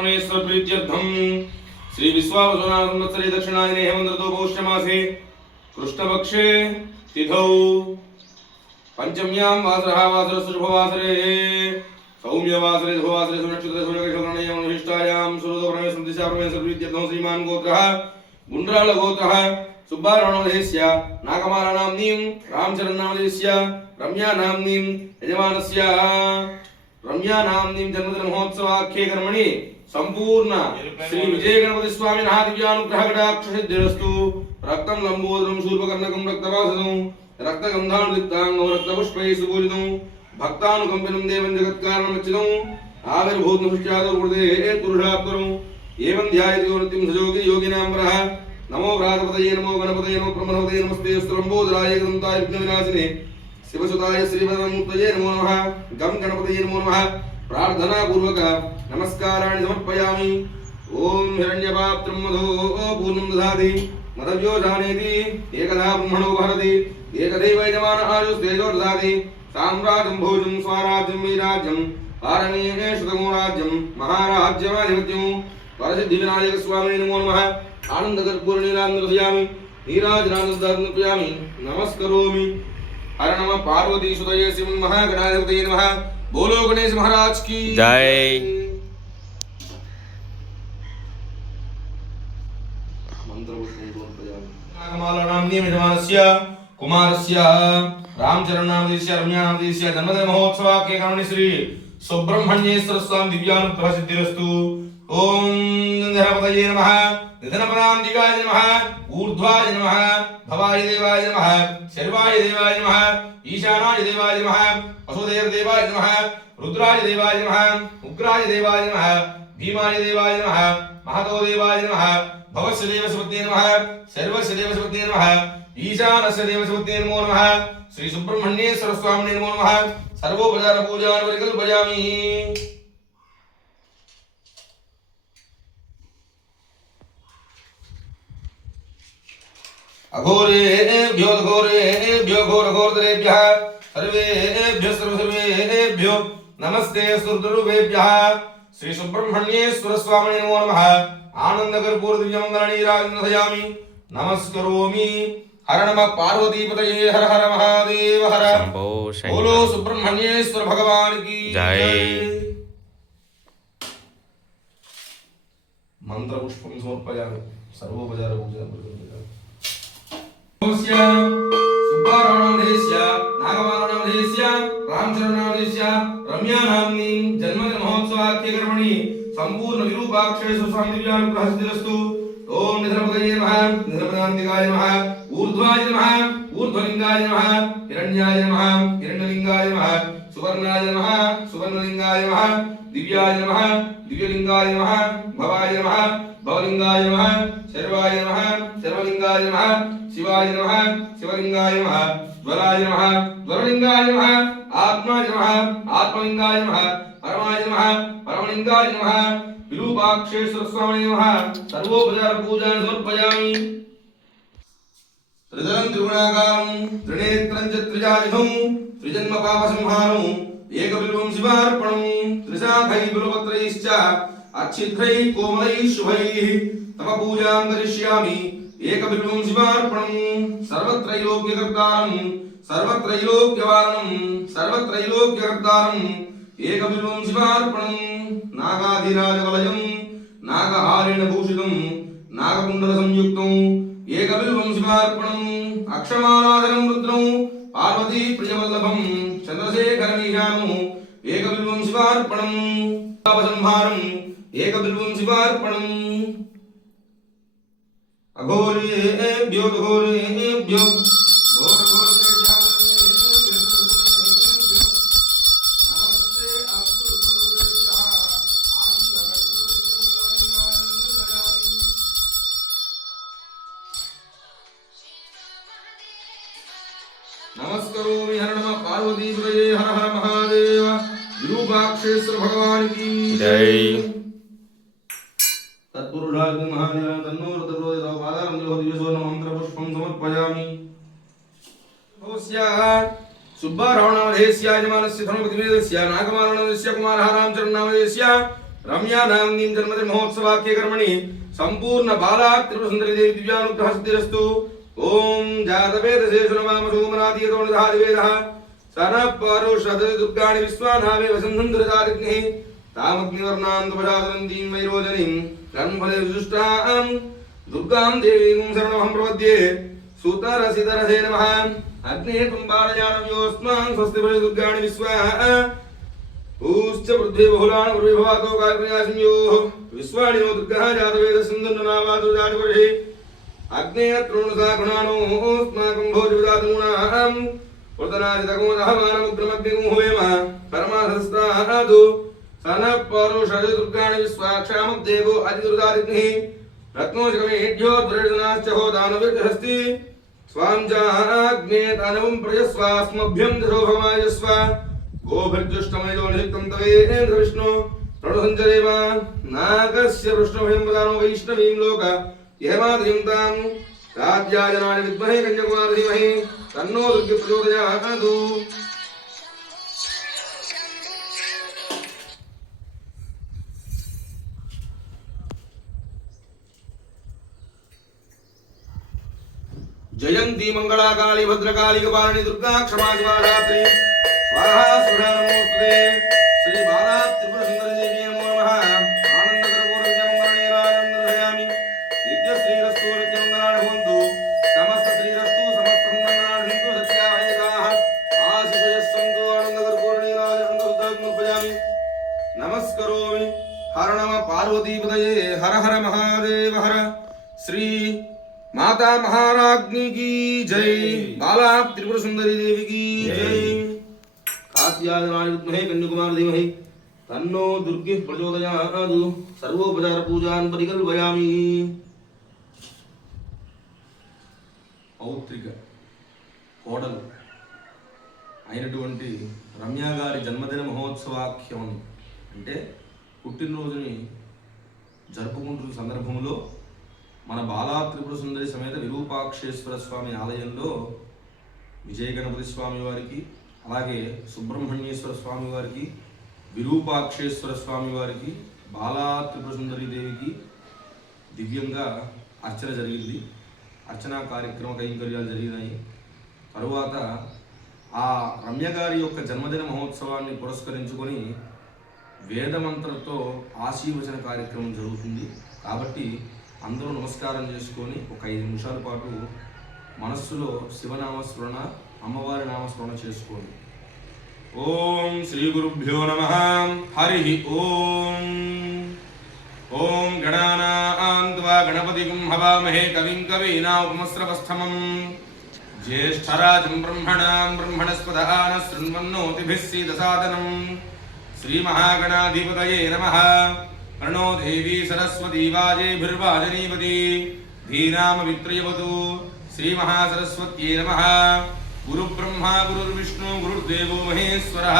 परमेश्वर प्रीत्यर्थम श्री विश्वावसुनाम संवत्सरे दक्षिणायने हेमंतऋतौ पौष्यमासे कृष्णपक्षे तिथौ पंचम्यां वासरः वासरशुभवासरे सौम्यवासरे शुभवासरे सुनक्षत्रे सूर्यकर्णयं विशिष्टायां सुरतो परमेश्वर दिशा परमेश्वर प्रीत्यर्थम श्रीमान गोत्रः गुंड्राल गोत्रः सुब्बारावणदेस्य नागमालानाम्नीं रामचरणनामदेस्य रम्यानाम्नीं यजमानस्य रम्यानाम्नीं जन्मदिन महोत्सवाख्ये कर्मणि संपूर्ण श्री विजय गणपति स्वामी दिव्यानुग्रह कटाक्ष सिद्धिरस्तु रक्तं लंबोदरं शूर्पकर्णकं रक्तवासनं रक्तगंधानुलिप्तांगं रक्तपुष्पैः सुपूजितं भक्तानुकंपिनं देवं जगत्कारणमच्युतं आविर्भूतमुष्टादुर्वृदे पुरुषात्तरं एवं ध्यायति नित्यं सजोगी योगिनाम्बरः नमो व्रातपतये नमो गणपतये नमो ब्रह्मणपतये नमस्ते स्तुलंबोदराय ग्रंथाय विघ्नविनाशिने शिवसुताय श्रीपदमूर्तये नमो नमः गं गणपतये नमो नमः प्रार्थना पूर्वक नमस्काराणि समर्पयामि ओम हिरण्यपात्रं मधो पूर्णं दधाति मदव्यो जानेति एकदा ब्रह्मणो भरति एकदैव यजमान आयुस्तेजो दधाति साम्राज्यं भोजं स्वराज्यं वीराज्यं पारमेय शतमो राज्यं महाराज्यमाधिपत्यं वरसिद्धिविनायक स्वामिने नमो नमः आनंदकर्पूर नीलांदर्शयामि नीराजनानंदार्पयामि नमस्करोमि हर नमः पार्वती सुतये शिव महागणाधिपतये नमः बोलो गणेश महाराज की जय। नागमालानाम्नीयजमानस्य कुमारस्य रामचरणनामदेस्य रम्यानामदेस्य जन्मदिन महोत्सवाख्ये कर्मणि श्री सुब्रह्मण्येश्वर स्वामी दिव्यानुग्रह सिद्धिरस्तु ओम गणपतये नमः निधनपदान्तिकाय नमः ऊर्ध्वाय नमः भवाय देवाय नमः शर्वाय देवाय नमः ईशानाय देवाय नमः वसुदेव देवाय नमः रुद्राय देवाय नमः उग्राय देवाय नमः भीमाय देवाय नमः महतो देवाय नमः भवस्य देवसुपत्ये नमः सर्वस्य देवसुपत्ये नमः ईशानस्य देवसुपत्ये नमो नमः श्री सुब्रह्मण्येश्वर स्वामिने नमो नमः सर्वोपचार पूजान् परिकल्पयामि अघोरेभ्यो घोरेभ्यो घोरघोरतरेभ्यः सर्वेभ्यः सर्वेभ्यो नमस्ते सुरद्रुवेभ्यः श्री सुब्रह्मण्येश्वर स्वामिने नमो नमः आनंदकर्पूर दिव्यमंगलनीराजनधयामि नमस्करोमि हर नमः पार्वतीपतये हर हर महादेव हर बोलो सुब्रह्मण्येश्वर भगवान की जय। मंत्र पुष्पं समर्पयामि सर्वोपचार पूजा सुब्बारावणदेस्य नागमालानामदेस्य रामचरणनामदेस्य रम्यानाम्नीं जन्मदिन महोत्सवाख्ये कर्मणि संपूर्ण विरूपाक्षेषु स्वामी दिव्यानुग्रह सिद्धिरस्तु ओम निधनपतये नमः निधनपदान्तिकाय नमः ऊर्ध्वाय नमः ऊर्ध्वलिंगाय नमः हिरण्याय नमः हिरण्यलिंगाय नमः सुवर्णाय नमः सुवर्णलिंगाय नमः दिव्याय नमः दिव्यलिंगाय नमः भवाय नमः भवलिंगाय नमः शर्वाय नमः शर्वलिंगाय नमः शिवाय नमः शिवलिंगाय नमः ज्वलाय नमः ज्वललिंगाय नमः आत्माय नमः आत्मलिंगाय नमः परमाय नमः परमलिंगाय नमः विरूपाक्षेश्वर स्वामिने नमः सर्वोपचार पूजान् समर्पयामि त्रिदलं त्रिगुणाकारं त्रिनेत्रं च त्रिजायुधं त्रिजन्म पापसंहारं एकबिल्वं शिवार्पणं त्रिशाखैः बिल्वपत्रैश्च अच्छिद्रैः कोमलैः शुभैः तव पूजां करिष्यामि एकबिल्वं शिवार्पणं सर्वत्रैलोक्यकर्तारं सर्वत्रैलोक्यवारणं सर्वत्रैलोक्यकर्तारं एकबिल्वं शिवार्पणं नागाधिराजवलयं नागहारेणभूषितं नागकुण्डलसंयुक्तं एकबिल्वं शिवार्पणं अक्षमालाधनं रुद्रं पार्वती प्रियवल्लभं चन्द्रशेखरमीशानं एकबिल्वं शिवार्पणं पापसंहारं एकबिल्वं शिवार्पणं अघोरेभ्यो घोरेभ्यो नमस्करोमि हर नमः पार्वतीपतये हर हर महादेव विरूपाक्षेश्वर भगवान की जय। तत्पुरुषाय महादेव तन्नो रुद्रप्रोदितो पादारं दिवसो मंत्र पुष्पं समर्पयामि भवस्याः सुब्बारावणनामधेयस्य यजमानस्य धर्मपतिवेदस्य नागमालानामधेयस्य कुमारः रामचरणनामधेयस्य रम्या नाम्नीं जन्मदिन महोत्सवाख्ये कर्मणि संपूर्ण बाला त्रिपुर सुंदरी देवी दिव्यानुग्रह सिद्धिरस्तु। ओम जातवेद शेषुनमाम सोमनाथीयतो निधादिवेदः सनः पारुषद दुर्गाणि विश्वानावे वसन्तुरदारिग्निः तामग्निवर्णां दुपजातनन्दीं वैरोजनीं कर्मफले विजुष्टां दुर्गां देवीं शरणमहं प्रपद्ये। सुतरसितरसे नमः। अग्ने कुम्भारयानव्योऽस्मान् स्वस्ति भवे दुर्गाणि विश्वा ऊश्च पृथ्वी बहुलान् पूर्विभवातो काल्पन्यासिन्योः विश्वाणि नो दुर्गः जातवेद सिन्धुन्ननावातु जातिवर्षे अग्ने त्रोणसा गुणानोऽस्माकं भोजविदातनूनां वर्तनादितगोदहमानमुग्रमग्निगुं हुवेम परमाधस्तादु सनः पौरुषज दुर्गाणि विश्वाक्षामदेवो अधिदुर्गादिग्निः रत्नोशकमेढ्यो दुर्जनाश्च हो दानवेजहस्ति स्वां चाग्ने दानवं प्रयस्वास्मभ्यं दशो भगमायस्व गोभिर्जुष्टमयो नियुक्तं तवेन्द्र विष्णु प्रणुसञ्चरेम नागस्य वृष्णभयं वदानो वैष्णवीं लोक यमादयं तां राध्यायनाय विद्महे कन्याकुमारी धीमहि तन्नो दुर्गे प्रचोदयात्। जयंती मंगला काली भद्रकाली कपालिनी दुर्गा क्षमा शिवा धात्री स्वाहा सुधा नमोस्तुते। श्री बाला त्रिपुर सुंदरी देवी नमो नमः। आनंदकरपूर्वक मंगलनीराजनं दर्शयामि। नित्य श्रीरस्तु नित्यमंगलानि भवन्तु। समस्त श्रीरस्तु समस्त मंगलानि सन्तु सत्यावहेताः आशिषयस्सन्तु। आनंदकरपूर्णीराजनं दर्शयामि नमस्करोमि। हर नमः पार्वतीपतये हर हर महादेव हर। श्री माता महाराज्ञी की जय। बाला त्रिपुर सुंदरी देवी की जय। कात्यायनाय विद्महे कन्याकुमारी धीमहि तन्नो दुर्गे प्रचोदयात्। सर्वोपचार पूजान् परिकल्पयामि। పౌత్రిక కోడలు అయినటువంటి రమ్య గారి జన్మదిన మహోత్సవాఖ్యం అంటే పుట్టినరోజుని జరుపుకుంటున్న సందర్భంలో మన బాలా త్రిపుర సుందరి సమేత విరూపాక్షేశ్వర స్వామి ఆలయంలో విజయ గణపతి స్వామి వారికి అలాగే సుబ్రహ్మణ్యేశ్వర స్వామి వారికి విరూపాక్షేశ్వర స్వామి వారికి బాలా త్రిపుర సుందరి దేవికి దివ్యంగా అర్చన జరిగింది. అర్చనా కార్యక్రమ కైంకర్యాలు జరిగినాయి. తరువాత ఆ రమ్య గారి యొక్క జన్మదిన మహోత్సవాన్ని పురస్కరించుకొని వేదమంత్రంతో ఆశీర్వచన కార్యక్రమం జరుగుతుంది. కాబట్టి అందరూ నమస్కారం చేసుకొని ఒక 5 నిమిషాల పాటు మనస్సులో శివనామస్మరణ అమ్మవారి నామస్మరణ చేసుకోండి. ఓం శ్రీ గురుభ్యో నమః. హరి ఓం. ఓం గణానాం త్వా గణపతిం హవామహే కవిం కవీనాముపమస్రవస్థమం జ్యేష్ఠరాజం బ్రహ్మణాం బ్రహ్మణస్పద ఆన శృణ్వన్నోతిభిः सीदसादनं श्रीमहागणाधिपतये नमः. प्रणो देवी सरस्वती वाजेभिर्वाजनीपति धीनामवित्रयवतु श्रीमहासरस्वत्यै नमः. गुरुब्रह्मा गुरुर्विष्णु गुरुर्देवो महेश्वरः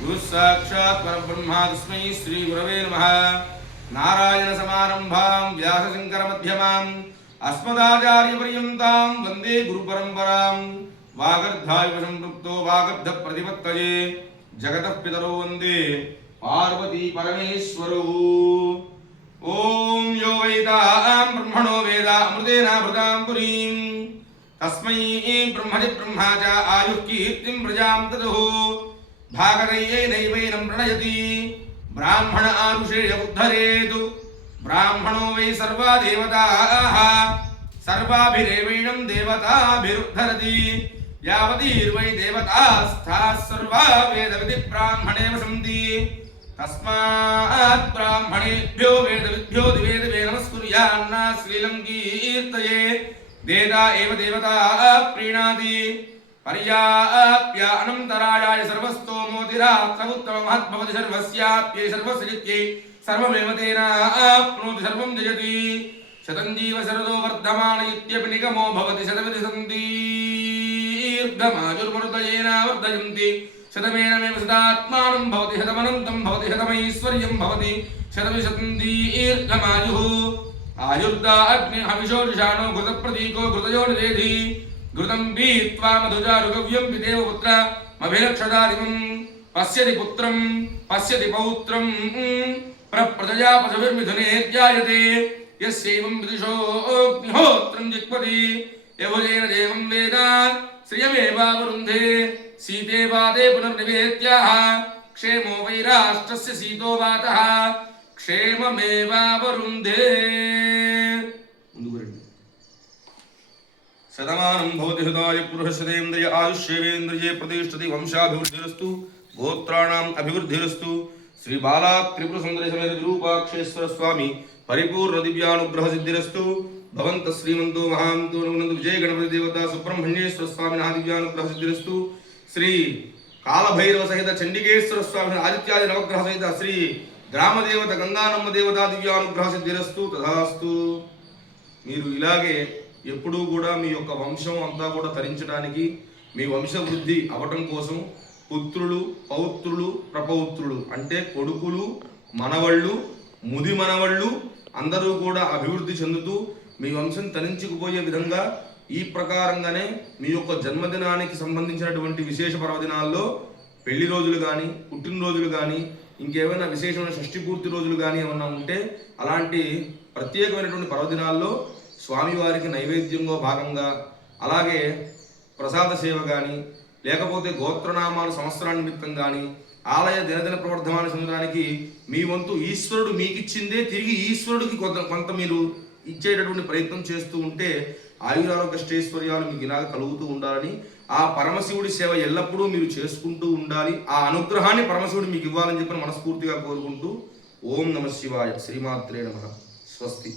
गुरुः साक्षात् परब्रह्मा तस्मै श्रीगुरवे नमः. नारायणसमारम्भां व्यासशङ्करमध्यमाम् अस्मदाचार्यपर्यन्तां वन्दे गुरुपरम्परां. वागर्धायुपसंपृक्तो वागर्धप्रतिपत्तये जगतः पितरो वन्दे पार्वती परमेश्वरो. ओम यो वेदां ब्रह्मणो वेदा अमृतेनाभृतां पुरीं तस्मै ब्रह्मणि ब्रह्मा च आयुः कीर्तिं प्रजां तदुः भागदैनैवैनं प्रणयति ब्राह्मण आरुषेय उद्धरेतु. ब्राह्मणो वै सर्वा देवताः सर्वाभिरेवैनं देवताभिरुद्धरति. यावतीर्वै देवतास्ताः सर्वा वेदविधि ब्राह्मणे वसन्ति. तस्मात् ब्राह्मणेभ्यो वेदविद्भ्यो दिवेदवे नमस्कुर्यान्ना श्रीलं कीर्तये. देता एव देवता प्रीणाति पर्याप्य अनन्तरायाय सर्वस्तोमोतिरात्तमुत्तममहद्भवति सर्वस्याप्यै सर्वसृत्यै सर्वमेव तेनाप्नोति सर्वं जयति. शतं जीव शरदो वर्धमान इत्यपि निगमो भवति शतमिति सन्दीर्घमायुर्मरुतयेन वर्धयन्ति. शतमेनमेव सदात्मानं भवति शतमनन्तं भवति शतमैश्वर्यं भवति शतमिशतं दीर्घमायुः. आयुर्दा अग्नि हविषो जुषाणो घृतप्रतीको घृतयो निवेधि. घृतं पीत्वा मधुजारुगव्यं पितेव पुत्रमभिरक्षदादिमं. पश्यति पुत्रं पश्यति पौत्रं प्रप्रजया पशुभिर्मिथुने ध्यायते यस्यैवं विदुषोऽग्निहोत्रं जिह्वति यवजेन देवं वेद श्रियमेवावरुन्धे सीते वादे पुनर्निवेद्याः क्षेमो वै राष्ट्रस्य सीतो वातः क्षेममेवावरुन्धे शतमानं भवति हृदाय पुरुषशतेन्द्रिय आयुष्येवेन्द्रिये प्रतिष्ठति वंशाभिवृद्धिरस्तु गोत्राणाम् अभिवृद्धिरस्तु श्री बाला त्रिपुर सुंदरी समेत विरूपाक्षेश्वर स्वामी परिपूर्ण दिव्यानुग्रह सिद्धिरस्तु भवंत श्रीमंतो महांतो नंद विजय गणपति देवता सुब्रह्मण्येश्वर स्वामी दिव्यानुग्रह सिद्धिरस्तु श्री कालभैरव सहित चंडिकेश्वर स्वामी आदित्यादि नवग्रह सहित श्री ग्राम देवता गंगानम्म देवता दिव्यानुग्रह सिद्धिरस्तु तथास्तु మీరు ఇలాగే ఎప్పుడూ కూడా మీ యొక్క వంశం అంతా కూడా తరించడానికి మీ వంశ వృద్ధి అవటం కోసం పుత్రులు పౌత్రులు ప్రపౌత్రులు అంటే కొడుకులు మనవళ్ళు ముది మనవళ్ళు అందరూ కూడా అభివృద్ధి చెందుతూ మీ వంశం తరించుకుపోయే విధంగా ఈ ప్రకారంగానే మీ యొక్క జన్మదినానికి సంబంధించినటువంటి విశేష పర్వదినాల్లో పెళ్లి రోజులు కానీ పుట్టినరోజులు కానీ ఇంకేమైనా విశేషమైన షష్ఠి పూర్తి రోజులు కానీ ఏమన్నా ఉంటే అలాంటి ప్రత్యేకమైనటువంటి పర్వదినాల్లో స్వామివారికి నైవేద్యంలో భాగంగా అలాగే ప్రసాద సేవ కానీ లేకపోతే గోత్రనామాల సంవత్సరాల నిమిత్తం కానీ ఆలయ దినదిన ప్రవర్ధమాన్ని చెందడానికి మీ వంతు ఈశ్వరుడు మీకు ఇచ్చిందే తిరిగి ఈశ్వరుడికి కొంత మీరు ఇచ్చేటటువంటి ప్రయత్నం చేస్తూ ఉంటే ఆయురారోగ్య శ్రేశ్వర్యాలు మీకు ఇలాగ కలుగుతూ ఉండాలని ఆ పరమశివుడి సేవ ఎల్లప్పుడూ మీరు చేసుకుంటూ ఉండాలి ఆ అనుగ్రహాన్ని పరమశివుడు మీకు ఇవ్వాలని చెప్పి మనస్ఫూర్తిగా కోరుకుంటూ ఓం నమః శివాయ శ్రీమాత్రే నమః స్వస్తి.